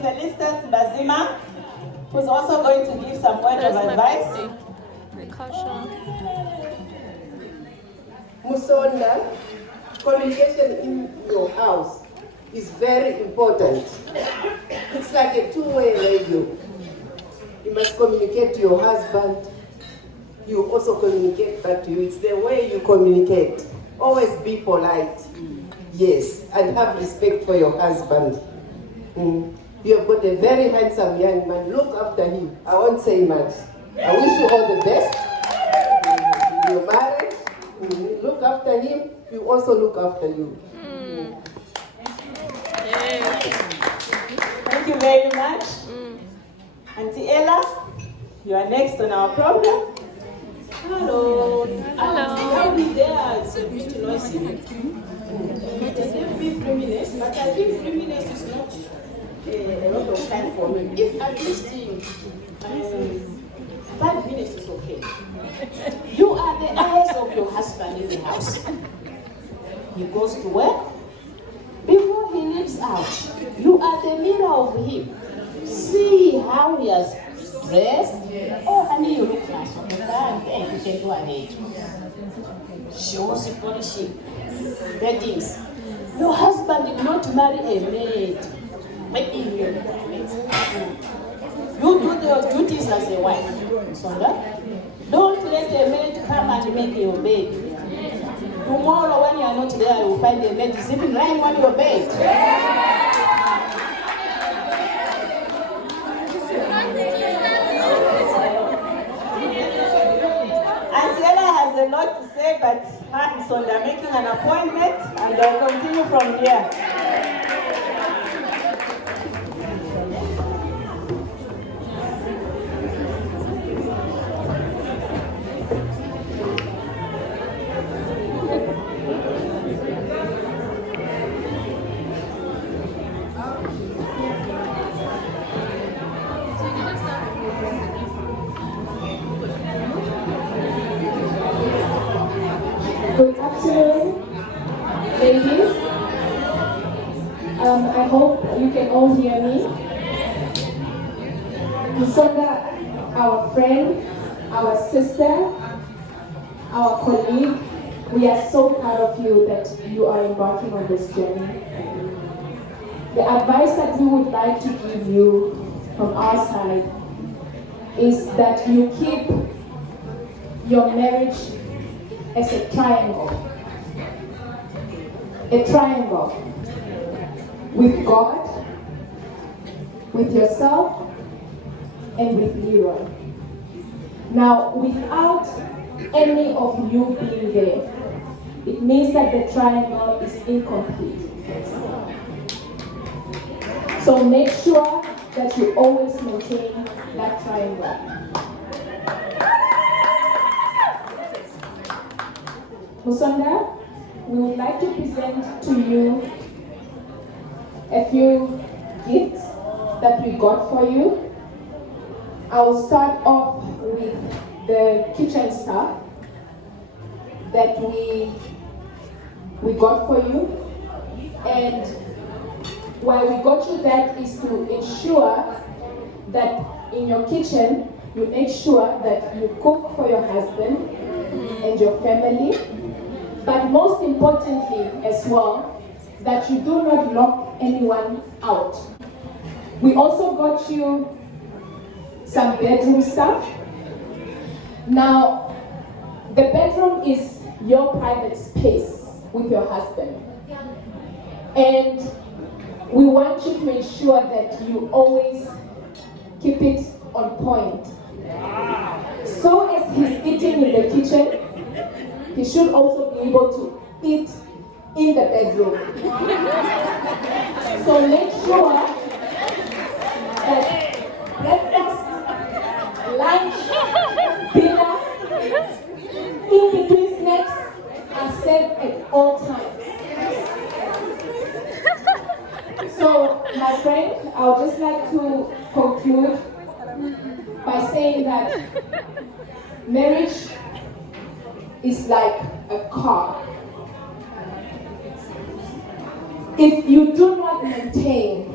Felicitas Bazima, who's also going to give some word of advice. Musonda, communication in your house is very important. It's like a two-way radio. You must communicate to your husband. You also communicate back to you. It's the way you communicate. Always be polite. Yes, and have respect for your husband. You have got a very handsome young man. Look after him. I won't say much. I wish you all the best. You're married. Look after him. You also look after you. Thank you very much. Auntie Ella, you are next on our program. Hello. I'll be there. It's a bit noisy. It will be 3 minutes, but I think 3 minutes is not a lot of time for me. If at least 5 minutes is okay. You are the eyes of your husband in the house. He goes to work. Before he leaves out, you are the mirror of him. See how he has dressed. Oh, honey, you look nice. Okay, you can do an age. Shows polishing. Beddings. Your husband did not marry a maid. You do your duties as a wife. Sonda. Don't let a maid come and make your bed. Tomorrow when you are not there, you will find a maid sitting lying on your bed. Auntie Ella has a lot to say, but Sonda making an appointment, and I'll continue from here. Good afternoon, ladies. I hope you can all hear me. Musonda, our friend, our sister, our colleague, we are so proud of you that you are embarking on this journey. The advice that we would like to give you from our side is that you keep your marriage as a triangle. A triangle with God, with yourself, and with Leroy. Now, without any of you being there, it means that the triangle is incomplete. So make sure that you always maintain that triangle. Musonda, we would like to present to you a few gifts that we got for you. I will start off with the kitchen stuff that we got for you. And why we got you that is to ensure that in your kitchen, you make sure that you cook for your husband and your family. But most importantly as well, that you do not lock anyone out. We also got you some bedroom stuff. Now, the bedroom is your private space with your husband. And we want you to ensure that you always keep it on point. So as he's eating in the kitchen, he should also be able to eat in the bedroom. So make sure that breakfast, lunch, dinner, in between snacks are served at all times. So, my friend, I would just like to conclude by saying that marriage is like a car. If you do not maintain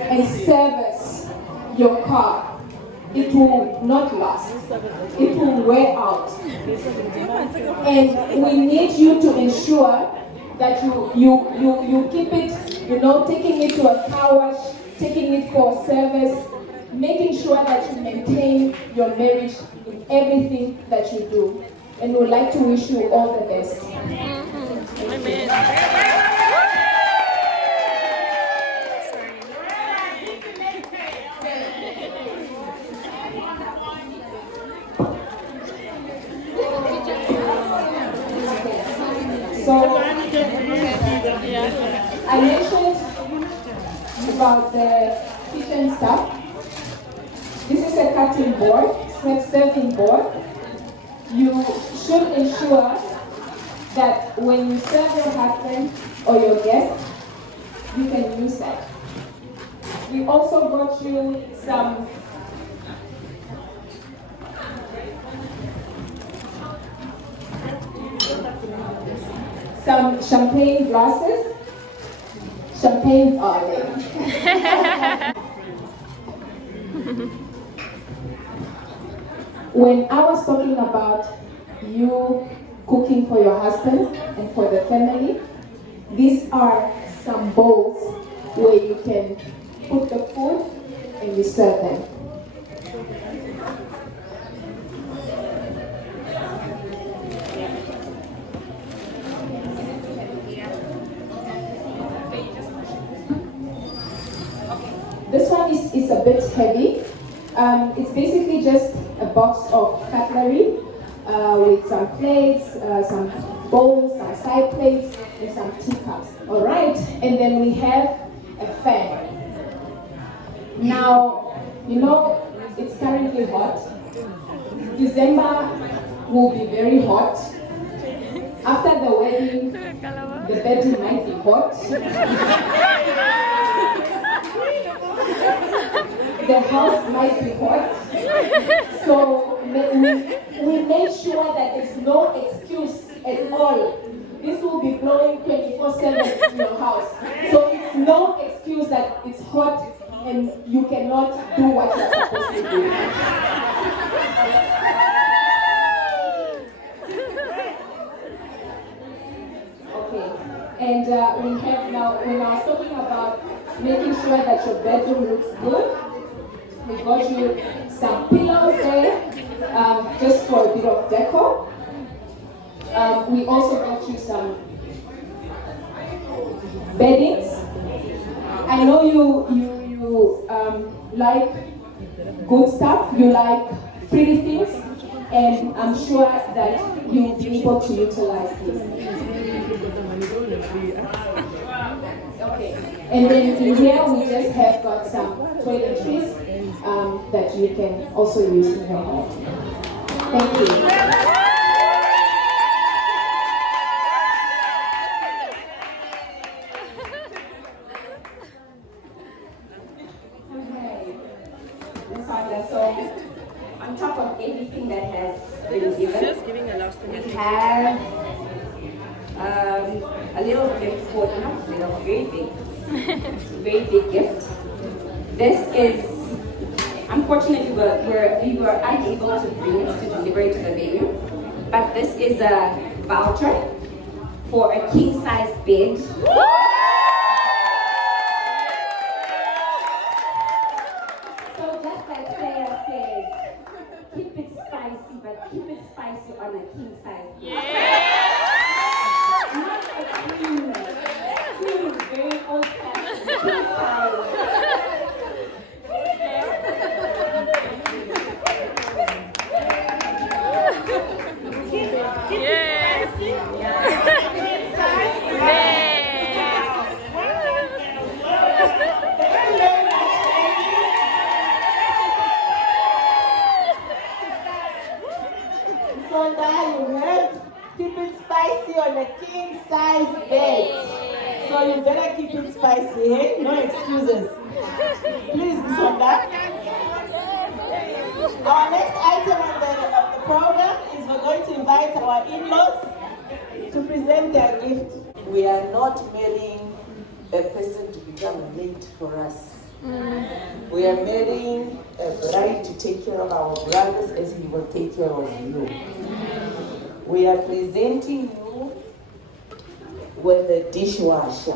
and service your car, it will not last. It will wear out. And we need you to ensure that you keep it, taking it to a car wash, taking it for service, making sure that you maintain your marriage in everything that you do. And we would like to wish you all the best. Amen. So, I mentioned about the kitchen stuff. This is a cutting board, serving board. You should ensure that when you serve your husband or your guest, you can use that. We also got you some champagne glasses. Champagne are there. When I was talking about you cooking for your husband and for the family, these are some bowls where you can put the food and you serve them. This one is a bit heavy. It's basically just a box of cutlery with some plates, some bowls, some side plates, and some teacups. All right, and then we have a fan. Now, it's currently hot. December will be very hot. After the wedding, the bedroom might be hot. The house might be hot. So we made sure that there's no excuse at all. This will be blowing 24/7 in your house. So it's no excuse that it's hot and you cannot do what you're supposed to do. Okay, and we have now, when I was talking about making sure that your bedroom looks good, we got you some pillows there, just for a bit of decor. We also got you some beddings. I know you like good stuff, you like pretty things, and I'm sure that you'll be able to utilize this. Okay, and then in here we just have got some toiletries that you can also use in your home. Thank you. So, on top of everything that has been given, we have a little gift for you, very big gift. This is, unfortunately, we were unable to bring it to deliver it to the venue, but this is a voucher for a king-size bed. Keep it spicy, but keep it spicy on a king size. Not a queen. Queen is very old fashioned. King size. Keep it spicy on a king size bed. So you better keep it spicy, eh? No excuses. Please, Sonda. Our next item on the program is we're going to invite our in-laws to present their gift. We are not marrying a person to become a mate for us. We are marrying a bride to take care of our brothers as he will take care of you. We are presenting you with a dishwasher.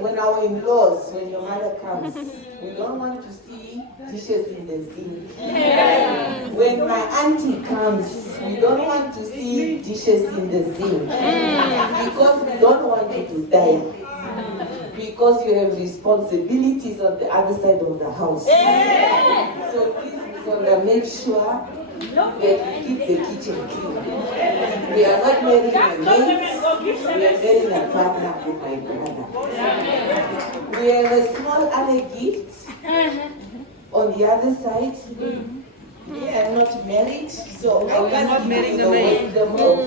When our in-laws, when your mother comes, we don't want to see dishes in the sink. When my auntie comes, we don't want to see dishes in the sink. Because we don't want you to die. Because you have responsibilities on the other side of the house. So please, Sonda, make sure that we keep the kitchen clean. We are not marrying a maid, we are marrying a partner with my brother. We have a small other gift on the other side. We are not married, so I can't give you the wisdom of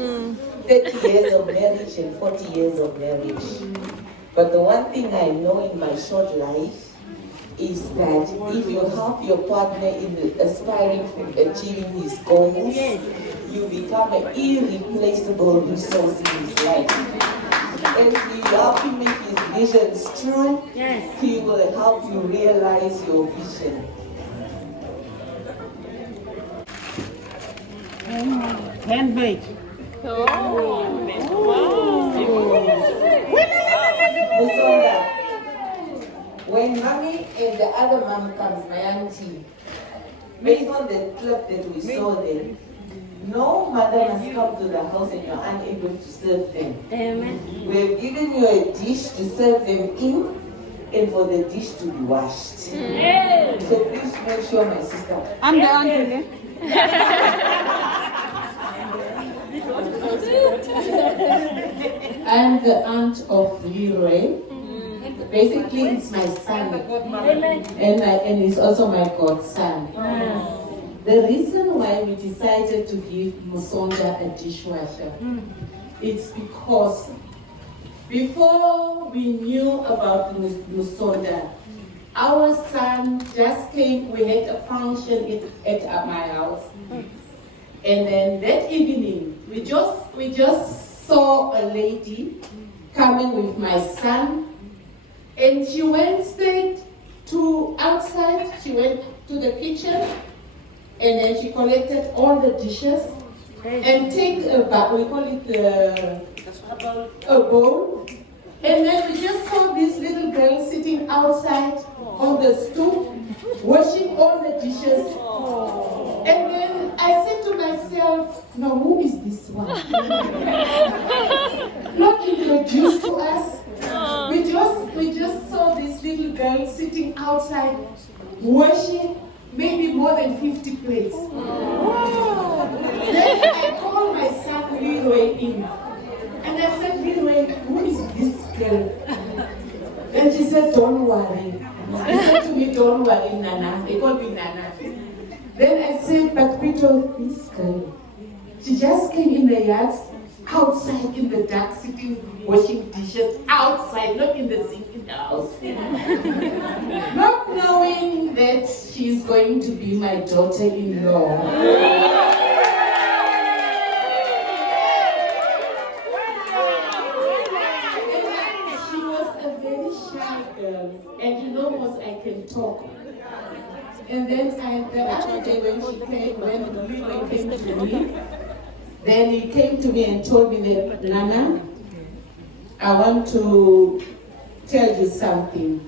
30 years of marriage and 40 years of marriage. But the one thing I know in my short life is that if you help your partner in aspiring to achieving his goals, you become an irreplaceable resource in his life. If you help him make his visions true, he will help you realize your vision. Handmade. When mommy and the other mom comes, my auntie, based on the clip that we saw there, no mother must come to the house and you're unable to serve them. Amen. We have given you a dish to serve them in and for the dish to be washed. So please make sure, my sister. I'm the auntie. I'm the aunt of Leroy. Basically, it's my son, and he's also my godson. The reason why we decided to give Musonda a dishwasher, it's because before we knew about Musonda, our son just came. We had a function at my house, and then that evening we just saw a lady coming with my son. And she went straight to outside, she went to the kitchen, and then she collected all the dishes and take a bowl, we call it a bowl. And then we just saw this little girl sitting outside on the stoop, washing all the dishes. And then I said to myself, now who is this one? Not introduced to us. We just saw this little girl sitting outside, washing maybe more than 50 plates. Then I called my son Leroy in, and I said, Leroy, who is this girl? And she said, don't worry. He said to me, don't worry, Nana. They called me Nana. Then I said, but we told this girl. She just came in the yard, outside in the dark, sitting, washing dishes outside, not in the sink in the house. Not knowing that she's going to be my daughter-in-law. She was a very shy girl, and you know what, I can talk. And then the other day when Leroy came to me, then he came to me and told me that, Nana, I want to tell you something.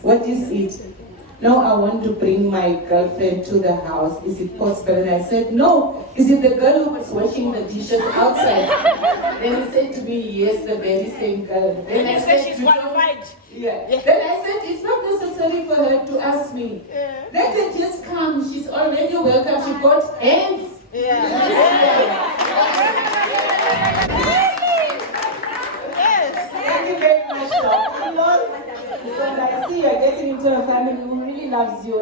What is it? No, I want to bring my girlfriend to the house. Is it possible? And I said, no. Is it the girl who was washing the dishes outside? Then he said to me, yes, the very same girl. Then I said, she's qualified. Yeah. Then I said, it's not necessary for her to ask me. Let her just come. She's already welcome. She got hands. Thank you very much, so I see you're getting into a family who really loves you,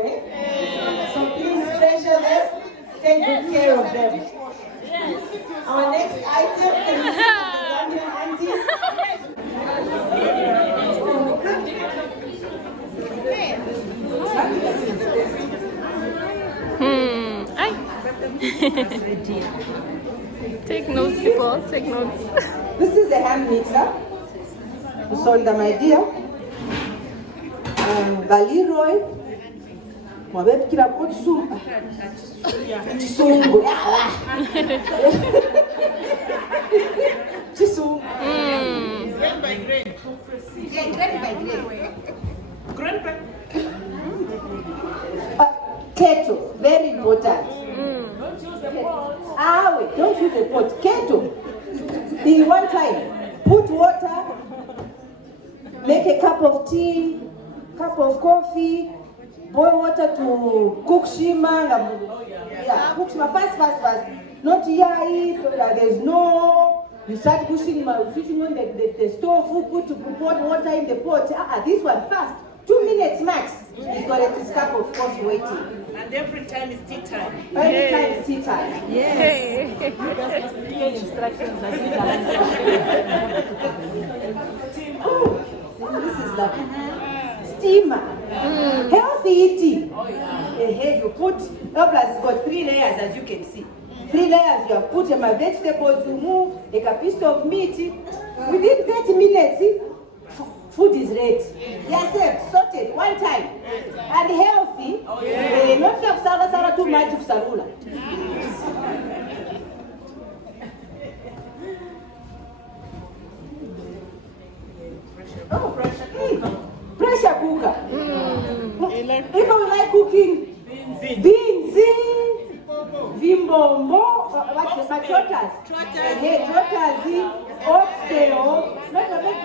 So please treasure them, take good care of them. Our next item is the Zambian aunties. Take notes, people. Take notes. This is a hand mixer. Usonda, my dear. Baliroy. Mwabekira kutsu. Chisungu. Chisungu. Grain by grain. Yeah, grain by grain. Grain by Keto, very important. Don't use the pot. Wait, don't use the pot. Keto. In one time, put water, make a cup of tea, cup of coffee, boil water to cook shima. Yeah, cook shima fast. Not yai, so that there's no. You start switching on the stove, put water in the pot. This one fast. 2 minutes max. It's got a cup of coffee waiting. And every time is tea time. Every time it's tea time. Yes. This is like steamer. Healthy eating. You put, plus it's got 3 layers as you can see. 3 layers, you have put my vegetables, you move, like a piece of meat. Within 30 minutes, food is ready. Yes, sorted, one time. And healthy. Not like Sara too much of Sarula. Pressure cooker. If I like cooking, beans, vimbombo, trotters, oxtail.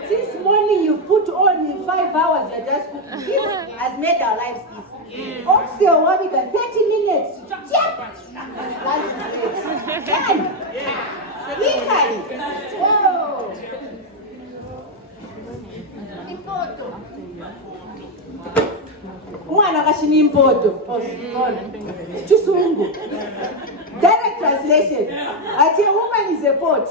This morning you put on in 5 hours, you're just cooking. This has made our lives easy. Oxtail, what we got 30 minutes. Life is great. 10. Whoa. Mwana kashini impoto. Chisungu. Direct translation. Ati a woman is a pot.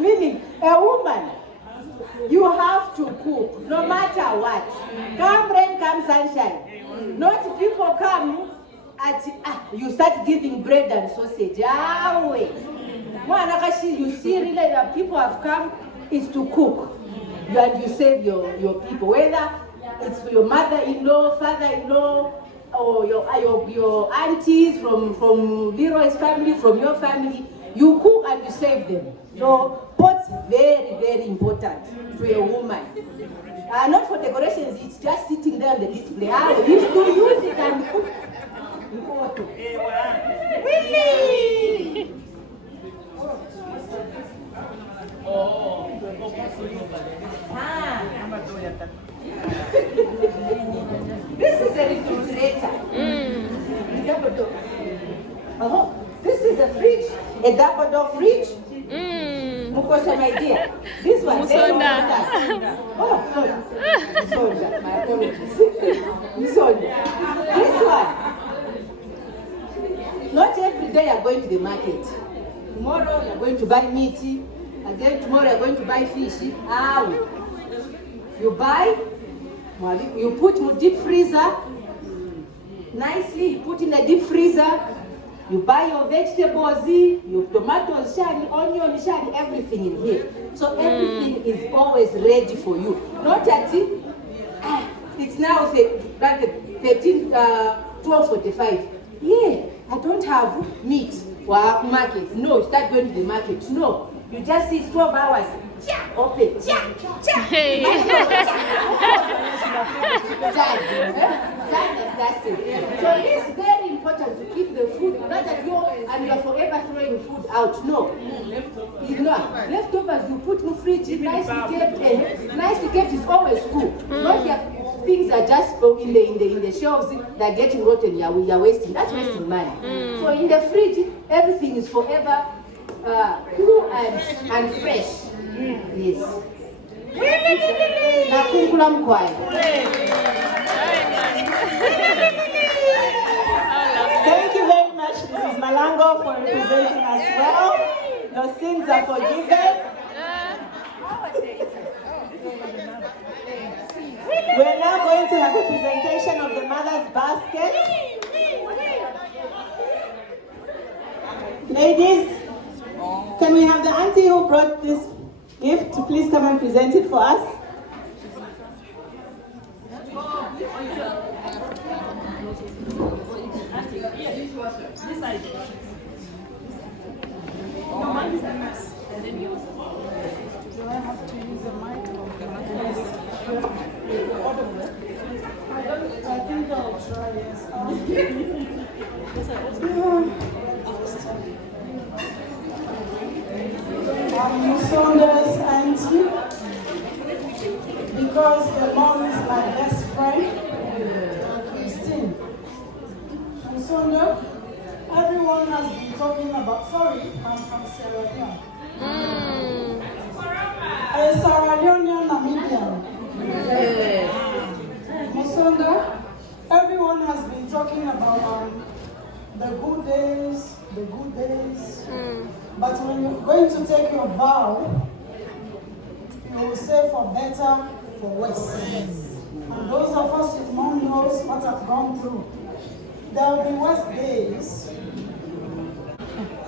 Meaning, a woman, you have to cook no matter what. Come rain, come sunshine. Not people come at you start giving bread and sausage. You see really that people have come is to cook. And you save your people. Whether it's for your mother-in-law, father-in-law, or your aunties from Leroy's family, from your family, you cook and you save them. So pots very, very important to a woman. Not for decorations, it's just sitting there on the display. We used to use it and cook. Really? This is a refrigerator. This is a fridge, a double door fridge. Mukosha, my dear. This one. Musonda. Musonda. My apologies. Musonda. This one. Not every day you're going to the market. Tomorrow you're going to buy meat. Again tomorrow you're going to buy fish. You buy, you put in deep freezer. Nicely, you put in a deep freezer. You buy your vegetables, your tomatoes, shani, onion, shani, everything in here. So everything is always ready for you. Not at it's now 12:45. Yeah, I don't have meat. Market. No, you start going to the market. No, you just see 12 hours. Open. Hey. So it's very important to keep the food, not that you're forever throwing food out. No. Leftovers you put in the fridge, nicely kept, and nicely kept is always cool. Not that things are just in the shelves, they're getting rotten, you're wasting. That's wasting money. So in the fridge, everything is forever cool and fresh. Yes. Nakungula mkwaya. Thank you very much, Mrs. Malango, for representing us well. Your sins are forgiven. We're now going to have a presentation of the mother's basket. Ladies, can we have the auntie who brought this gift to please come and present it for us? This side. No, mine is nice. And then yours. Do I have to use a mic or yes. I think I'll try, yes. Musonda's auntie, because the mom is my best friend, Christine. Musonda, everyone has been talking about, sorry, I'm from Sierra Leone. A Sierra Leonean Namibian. Musonda, everyone has been talking about the good days, But when you're going to take your vow, you will say for better, for worse. And those of us with mom knows what I've gone through. There will be worse days.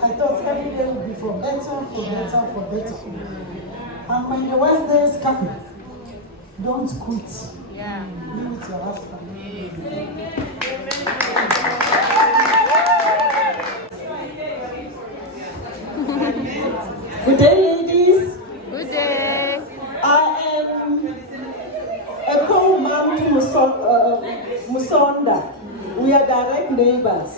I thought every day would be for better, for better, for better. And when the worst days come, don't quit. Yeah. Be with your husband. Good day, ladies. Good day. I am a co-mom to Musonda. We are direct neighbors.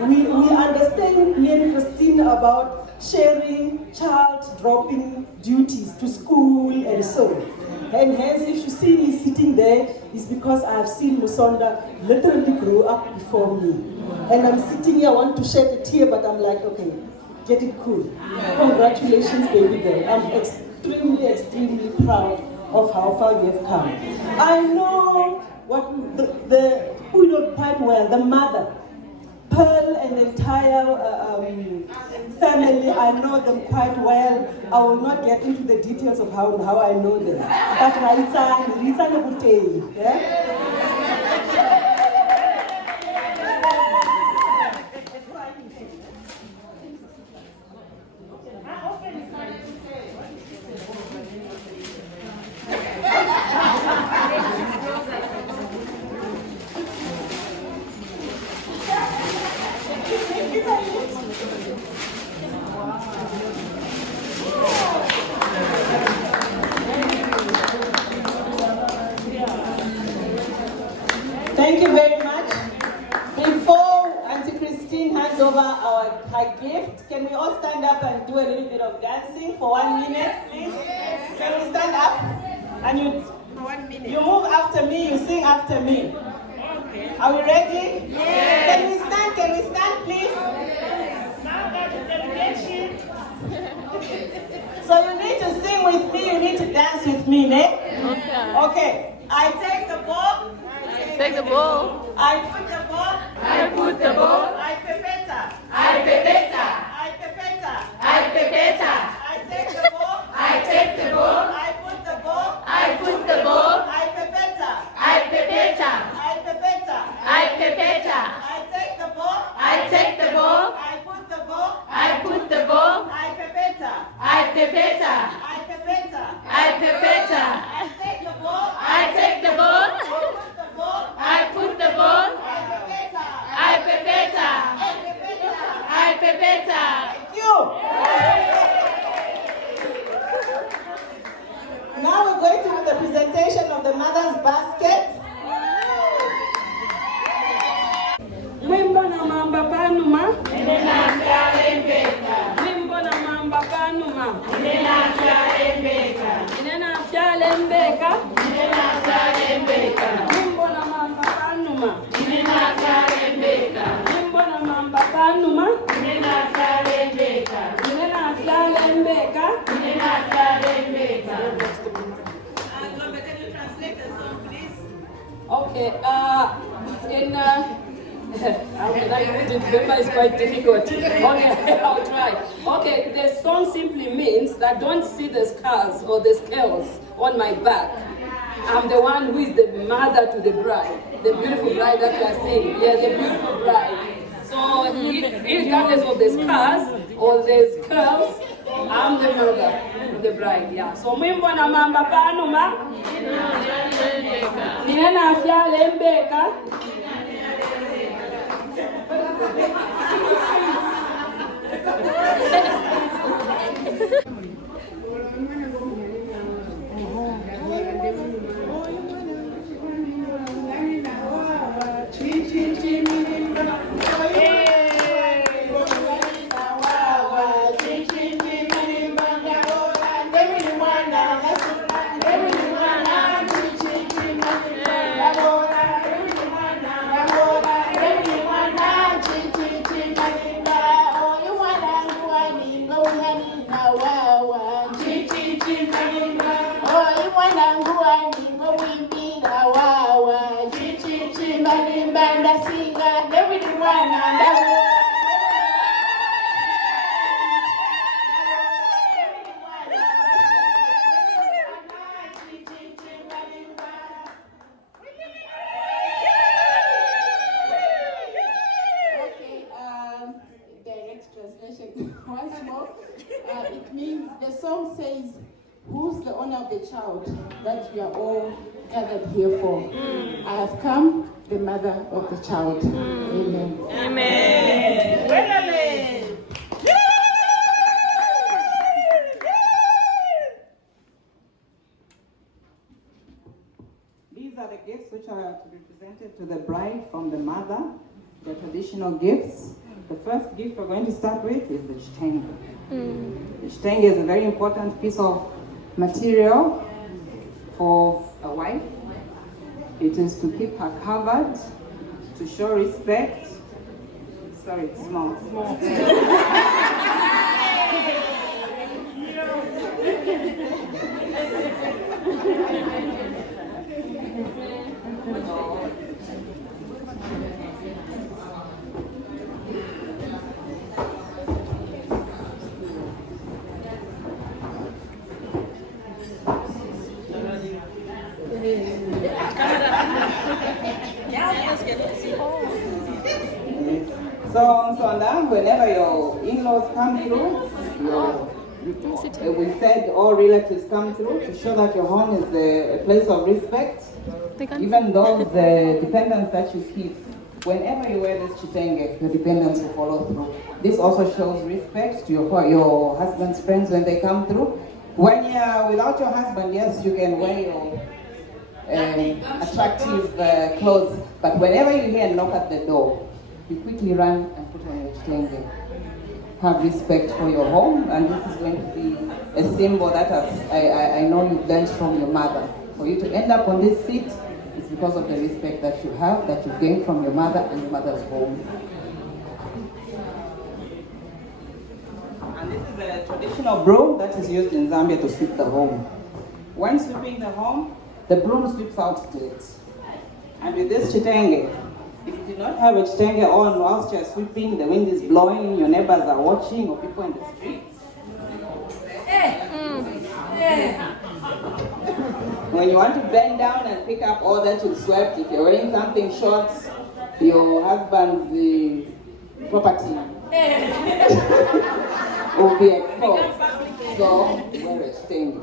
We understand me and Christine about sharing child dropping duties to school and so. And hence, if you see me sitting there, it's because I have seen Musonda literally grow up before me. And I'm sitting here, I want to shed a tear, but I'm like, okay, get it cool. Congratulations, baby girl. I'm extremely proud of how far we have come. I know what who you know quite well, the mother. Pearl and the entire family, I know them quite well. I will not get into the details of how I know them. But Raitsa Nabutei, yeah? Thank you very much. Before Auntie Christine hands over her gift, can we all stand up and do a little bit of dancing for 1 minute, please? Can we stand up? And you move after me, you sing after me. Okay. Are we ready? Yes. Can we stand, please? Now that the delegation. So you need to sing with me, you need to dance with me, ne? Okay. I take the ball. Take the ball. I put the ball. I put the ball. I pepeta. I pepeta. I pepeta. I pepeta. I take the ball. I take the ball. I put the ball. I put the ball. I pepeta. I pepeta. I pepeta. I pepeta. I take the ball. I take the ball. I put the ball. I put the ball. I pepeta. I pepeta. I pepeta. I pepeta. I take the ball. I take the ball. I put the ball. I put the ball. I pepeta. I pepeta. I pepeta. Thank you. Now we're going to have the presentation of the mother's basket. Wimbo na mamba panuma. Wimbo na mamba panuma. Wimbo na mamba panuma. Wimbo na mamba panuma. Okay, I wouldn't remember, it's quite difficult. Okay, I'll try. Okay, the song simply means that don't see the scars or the scales on my back. I'm the one who is the mother to the bride, the beautiful bride that you are seeing. Yeah, the beautiful bride. So regardless of the scars or the curls, I'm the mother to the bride. Yeah. So mwimbo na mamba pano ma. Niena afya lembeka. Once more, it means the song says, who's the owner of the child that we are all gathered here for? I have come, the mother of the child. Amen. Amen. These are the gifts which are to be presented to the bride from the mother, the traditional gifts. The first gift we're going to start with is the chitenge. The chitenge is a very important piece of material for a wife. It is to keep her covered, to show respect. Sorry, it's small. So now, whenever your in-laws come through, we said all relatives come through to show that your home is a place of respect. Even those dependents that you keep, whenever you wear this chitenge, the dependents will follow through. This also shows respect to your husband's friends when they come through. When you're without your husband, yes, you can wear your attractive clothes, but whenever you hear a knock at the door, you quickly run and put on your chitenge. Have respect for your home, and this is going to be a symbol that I know you've learned from your mother. For you to end up on this seat is because of the respect that you have, that you gained from your mother and your mother's home. And this is a traditional broom that is used in Zambia to sweep the home. When sweeping the home, the broom sweeps out dirt. And with this chitenge, if you do not have a chitenge on whilst you're sweeping, the wind is blowing, your neighbors are watching, or people in the streets. When you want to bend down and pick up all that you swept, if you're wearing something short, your husband's property will be exposed. So, wear a chitenge.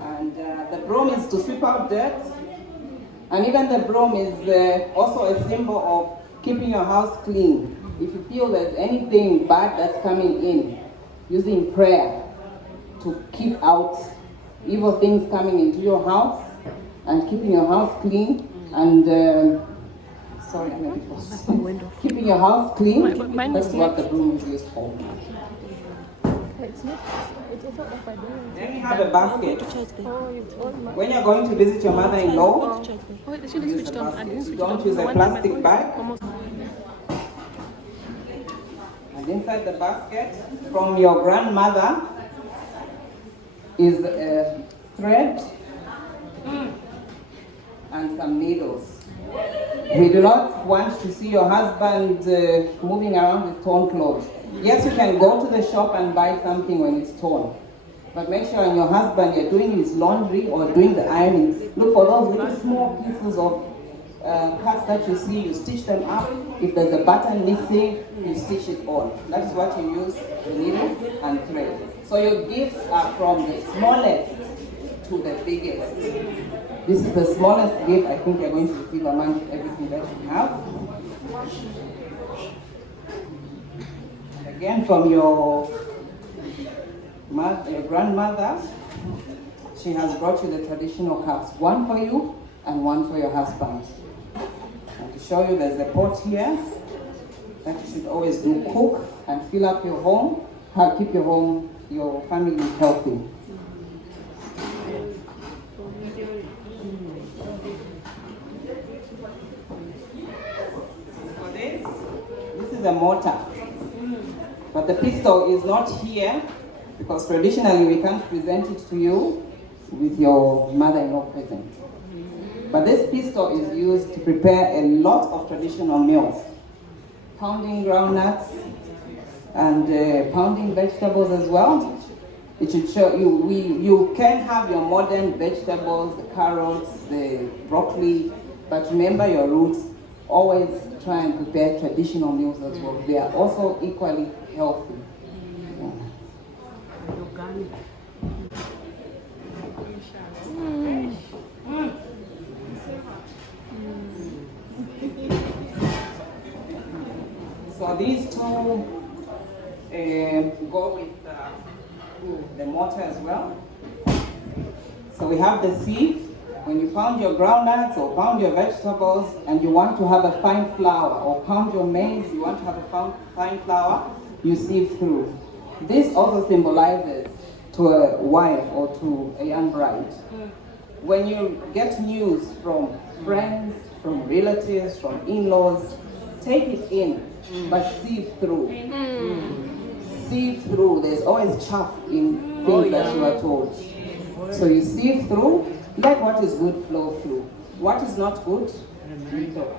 And the broom is to sweep out dirt. And even the broom is also a symbol of keeping your house clean. If you feel there's anything bad that's coming in, using prayer to keep out evil things coming into your house and keeping your house clean and keeping your house clean, that's what the broom is used for. Then you have a basket. When you're going to visit your mother-in-law, don't use a plastic bag. And inside the basket, from your grandmother, is a thread and some needles. We do not want to see your husband moving around with torn clothes. Yes, you can go to the shop and buy something when it's torn, But make sure when your husband, you're doing his laundry or doing the ironing, look for those little small pieces of cuts that you see, you stitch them up. If there's a button missing, you stitch it on. That is what you use, the needle and thread. So your gifts are from the smallest to the biggest. This is the smallest gift I think you're going to receive among everything that you have. Again, from your grandmother, she has brought you the traditional cups, one for you and one for your husband. And to show you, there's a pot here that you should always do, cook and fill up your home, keep your home, your family healthy. For this is a mortar, but the pistol is not here because traditionally we can't present it to you with your mother-in-law present. But this pistol is used to prepare a lot of traditional meals. Pounding groundnuts and pounding vegetables as well. It should show you, you can have your modern vegetables, the carrots, the broccoli, but remember your roots. Always try and prepare traditional meals as well. They are also equally healthy. Yeah. So these two go with the mortar as well. So we have the sieve. When you pound your groundnuts or pound your vegetables and you want to have a fine flour, or pound your maize, you want to have a fine flour, you sieve through. This also symbolizes to a wife or to a young bride. When you get news from friends, from relatives, from in-laws, take it in, but sieve through. Sieve through. There's always chaff in things that you are told. So you sieve through, let what is good flow through. What is not good, throw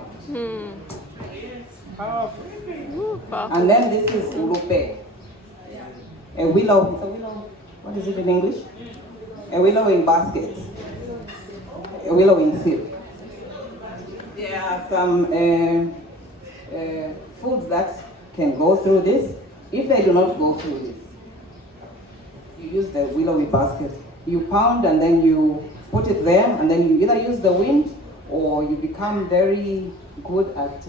out. And then this is ulupe. A willow, it's a willow, what is it in English? A willowing basket. A willowing sieve. There are some foods that can go through this. If they do not go through this, you use the willowy basket. You pound and then you put it there, and then you either use the wind or you become very good at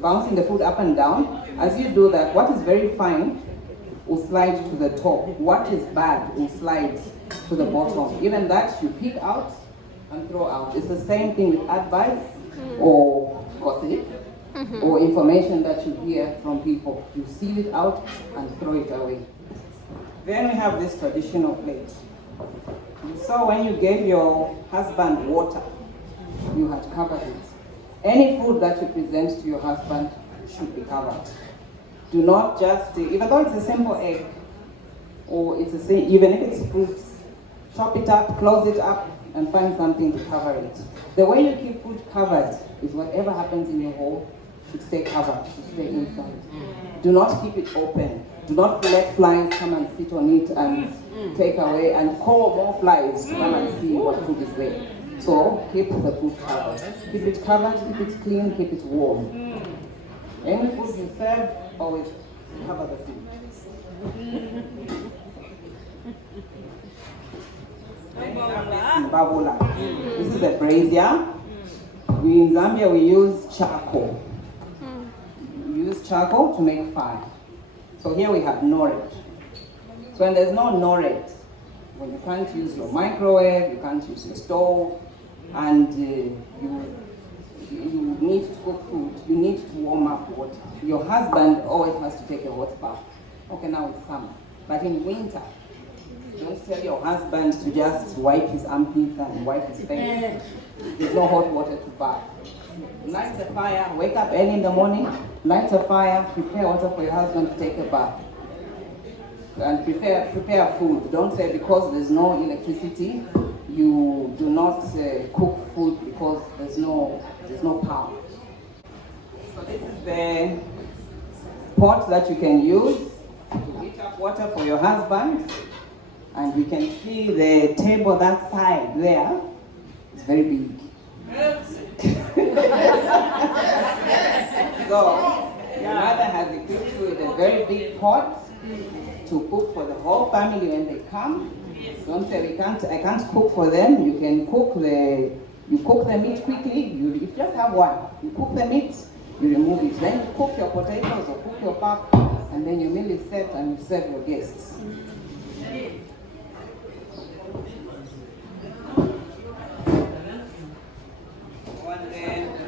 bouncing the food up and down. As you do that, what is very fine will slide to the top. What is bad will slide to the bottom. Even that you pick out and throw out. It's the same thing with advice or gossip or information that you hear from people. You sieve it out and throw it away. Then we have this traditional plate. So when you gave your husband water, you had covered it. Any food that you present to your husband should be covered. Do not just, even though it's a simple egg, or it's even if it's fruits, chop it up, close it up, and find something to cover it. The way you keep food covered is whatever happens in your home should stay covered, should stay inside. Do not keep it open. Do not let flies come and sit on it and take away and call more flies to come and see what food is there. So keep the food covered. Keep it covered, keep it clean, keep it warm. Any food you serve, always cover the food. Babula. This is a brazier. In Zambia we use charcoal. We use charcoal to make fire. So here we have noret. So when there's no noret, when you can't use your microwave, you can't use your stove, and you need to cook food, you need to warm up water. Your husband always has to take a hot bath. Okay, now it's summer. But in winter, don't tell your husband to just wipe his armpits and wipe his face. There's no hot water to bath. Light a fire, wake up early in the morning, light a fire, prepare water for your husband to take a bath. And prepare food. Don't say because there's no electricity, you do not cook food because there's no power. So this is the pot that you can use to heat up water for your husband. And we can see the table that side there. It's very big. So, your mother has equipped you with a very big pot to cook for the whole family when they come. Don't say I can't cook for them. You can cook you cook the meat quickly. You just have one. You cook the meat, you remove it. Then you cook your potatoes or cook your pap, and then your meal is set and you serve your guests.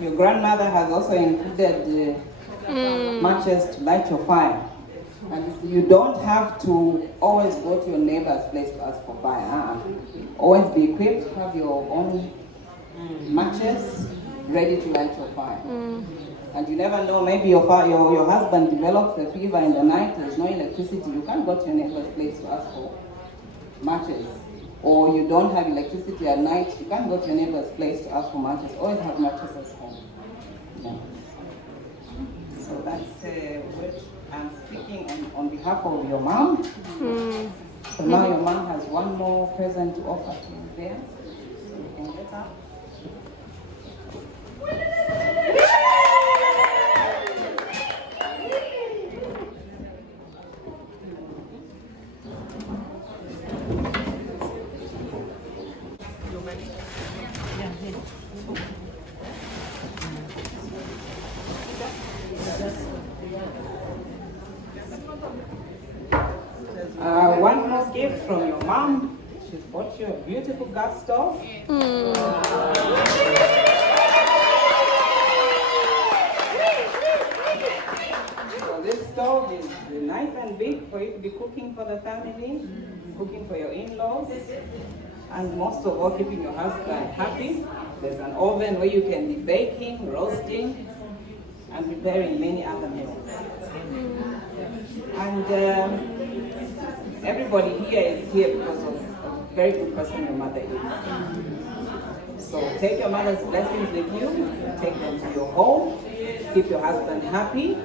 Your grandmother has also included matches to light your fire. And you don't have to always go to your neighbor's place to ask for fire. Always be equipped, have your own matches ready to light your fire. And you never know, maybe your husband develops a fever in the night, there's no electricity, you can't go to your neighbor's place to ask for matches. Or you don't have electricity at night, you can't go to your neighbor's place to ask for matches. Always have matches at home. Yeah. So that's what I'm speaking on behalf of your mom. So now your mom has one more present to offer to you there. So you can get up. One more gift from your mom. She's bought you a beautiful gas stove. So this stove is nice and big for you to be cooking for the family, cooking for your in-laws, and most of all, keeping your husband happy. There's an oven where you can be baking, roasting, and preparing many other meals. And everybody here is here because of a very good person your mother is. So take your mother's blessings with you, take them to your home, keep your husband happy.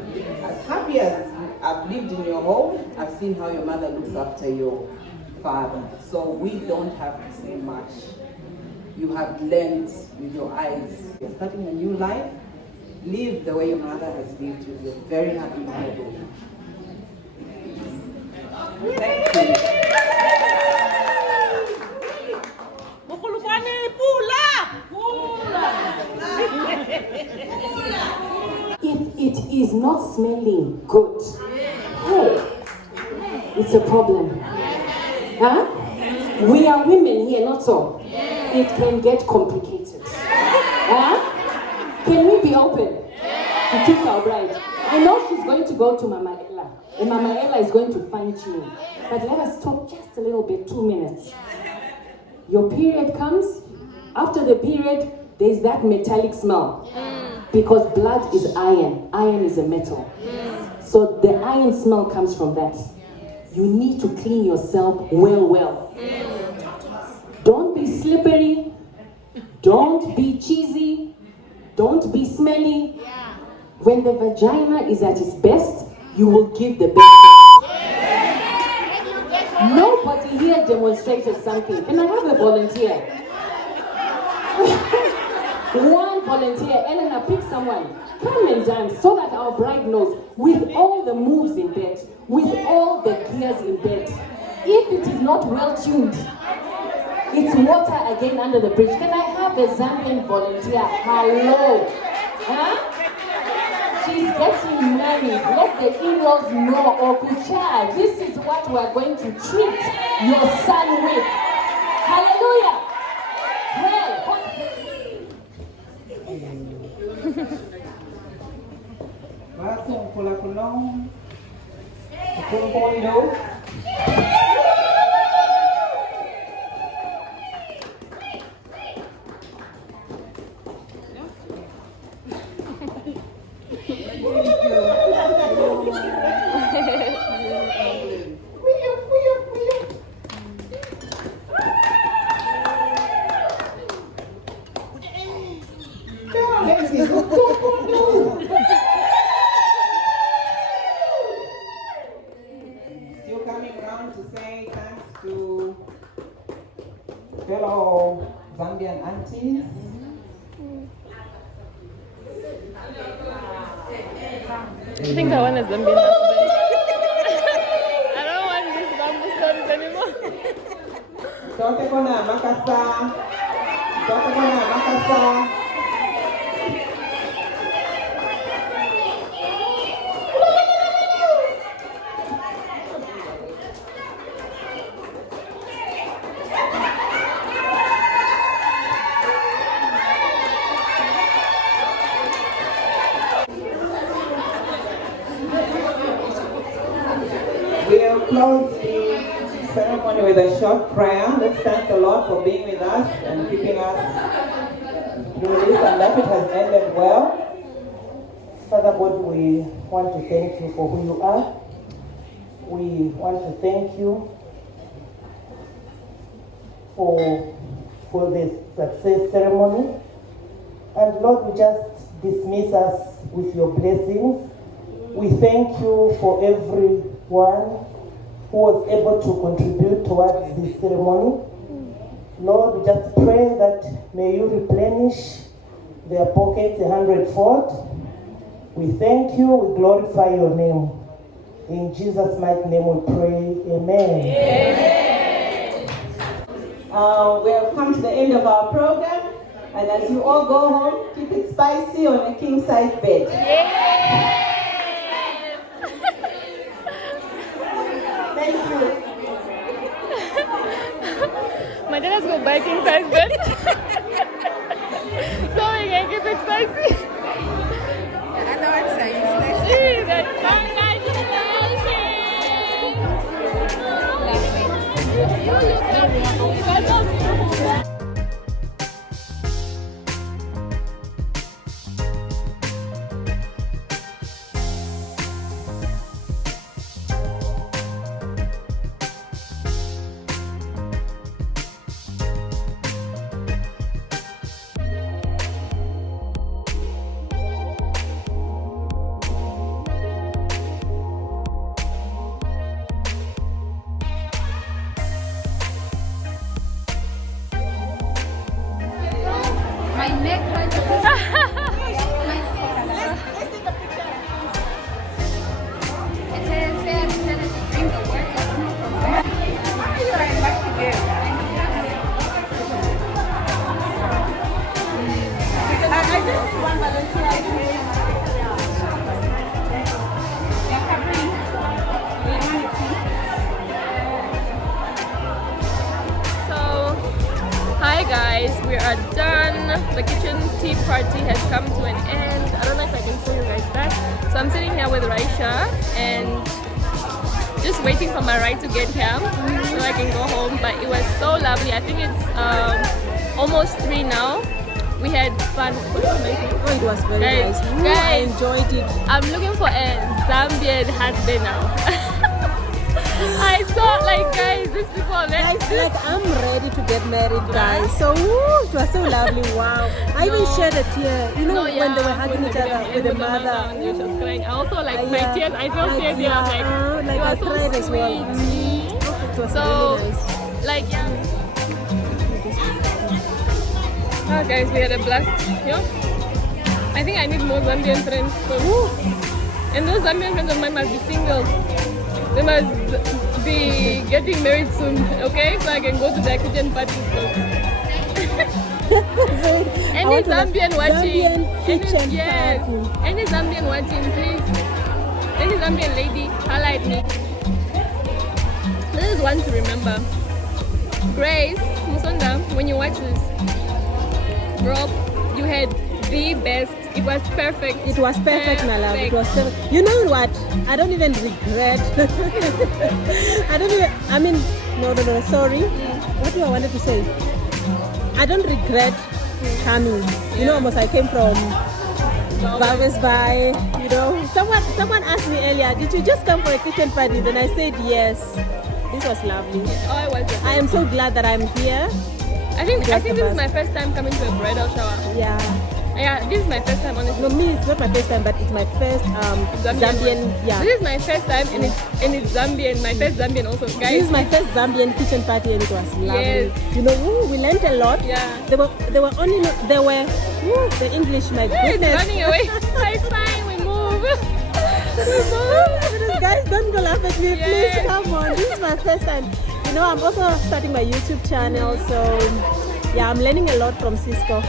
As happy as I've lived in your home, I've seen how your mother looks after your father. So we don't have to say much. You have learned with your eyes. You're starting a new life. Live the way your mother has lived. You'll be a very happy mother. Thank you. If it is not smelling good, hey, it's a problem. Huh? We are women here, not so. It can get complicated. Huh? Can we be open to keep our bride? I know she's going to go to Mama Ella, and Mama Ella is going to fine tune. But let us talk just a little bit, 2 minutes. Your period comes, after the period, there's that metallic smell. Because blood is iron. Iron is a metal. So the iron smell comes from that. You need to clean yourself well. Don't be slippery. Don't be cheesy. Don't be smelly. When the vagina is at its best, you will give the best. Nobody here demonstrated something. Can I have a volunteer? One volunteer. Elena, pick someone. Come and dance so that our bride knows, with all the moves in bed, with all the gears in bed, if it is not well tuned, it's water again under the bridge. Can I have a Zambian volunteer? Hello. Huh? She's getting married. Let the in-laws know, Okucha, this is what we are going to treat your son with. Hallelujah. Well, I think I want a Zambian husband. I don't want these bamboo stories anymore. Tote kona makasa. Tote kona makasa. We'll close the ceremony with a short prayer. Let's thank the Lord for being with us and keeping us through this, and that it has ended well. Father God, we want to thank you for who you are. We want to thank you for this success ceremony. And Lord, we just dismiss us with your blessings. We thank you for everyone who was able to contribute towards this ceremony. Lord, we just pray that may you replenish their pockets 100-fold. We thank you, we glorify your name. In Jesus' mighty name we pray, amen. We have come to the end of our program, and as you all go home, keep it spicy on a king-size bed. Thank you. My dad has got biking size bed. So we can keep it spicy. My neck hurts. It says bring the words. I don't know from where. Right back together. I just want volunteer. Hi guys, we are done. The kitchen tea party has come to an end. I don't know if I can show you guys that. So I'm sitting here with Raisha and just waiting for my ride to get here so I can go home. But it was so lovely. I think it's almost 3 now. We had fun. Oh, it was very nice. Guys, I enjoyed it. I'm looking for a Zambian husband now. I thought, like, guys, these people are very like I'm ready to get married, guys. So it was so lovely. Wow. I even shed a tear, you know, when they were hugging each other with the mother. She was crying. I also like my tears. I felt tears. Yeah, Like I cried as well. It was so really nice. like, yeah. Oh, guys, we had a blast. I think I need more Zambian friends. And those Zambian friends of mine must be single. They must be getting married soon, okay? So I can go to their kitchen parties. Any Zambian watching? Any Zambian watching, please. Any Zambian lady, highlight me. This is one to remember. Grace, Musonda, when you watch this, Rob, you had the best. It was perfect. It was perfect, my love. It was perfect. You know what? I don't even regret. No, sorry. What do I wanted to say? I don't regret coming. You know, almost I came from Barbers by, you know. Someone asked me earlier, did you just come for a kitchen party? Then I said yes. This was lovely. I am so glad that I'm here. I think this is my first time coming to a bridal shower. Yeah, this is my first time, honestly. No, me, it's not my first time, but it's my first Zambian. Yeah. This is my first time, and it's Zambian. My first Zambian also, guys. This is my first Zambian kitchen party, and it was lovely. Yes. You know, we learned a lot. Yeah. The English, my goodness. It's running away. It's fine, we move. Guys, don't go laugh at me, please. Come on, this is my first time. You know, I'm also starting my YouTube channel, so yeah, I'm learning a lot from Sisko.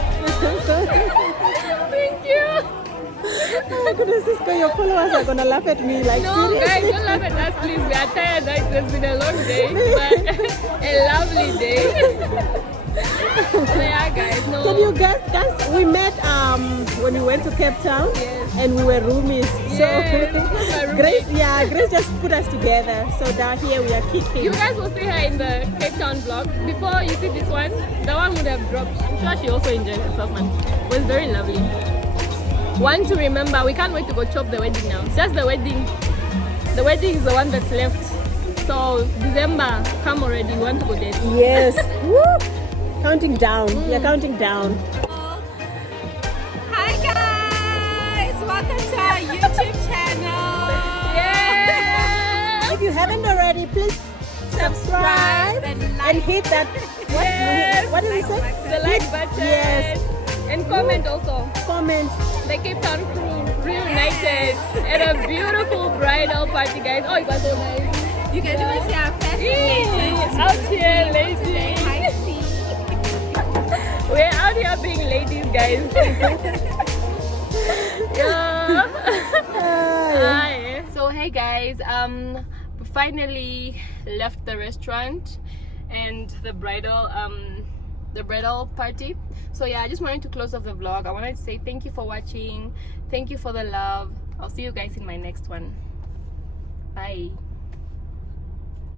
Thank you. Oh my goodness, Sisko, your followers are gonna laugh at me. Like, No, seriously? guys, don't laugh at us, please. We are tired. Right? It's been a long day, but a lovely day. So yeah, guys. No. Can you guys, we met when we went to Cape Town, and we were roomies. So Yes, Grace just put us together. So down here we are kicking. You guys will see her in the Cape Town vlog. Before you see this one, the one would have dropped. I'm sure she also enjoyed herself, man. It was very lovely. One to remember, we can't wait to go chop the wedding now. It's just the wedding. The wedding is the one that's left. So December, come already. We want to go there. Yes. Woo! Counting down. We are counting down. Hi guys, welcome to our YouTube channel. Yeah. If you haven't already, please subscribe and hit that. What did you say? The like button. Yes. And comment also. Comment. The Cape Town crew reunited at a beautiful bridal party, guys. Oh, it was so nice. You can even see our Facinator. Out here, ladies. We're out here being ladies, guys. Yeah. Hi. So hey guys, we finally left the restaurant and the bridal party. So yeah, I just wanted to close off the vlog. I wanted to say thank you for watching. Thank you for the love. I'll see you guys in my next one. Bye.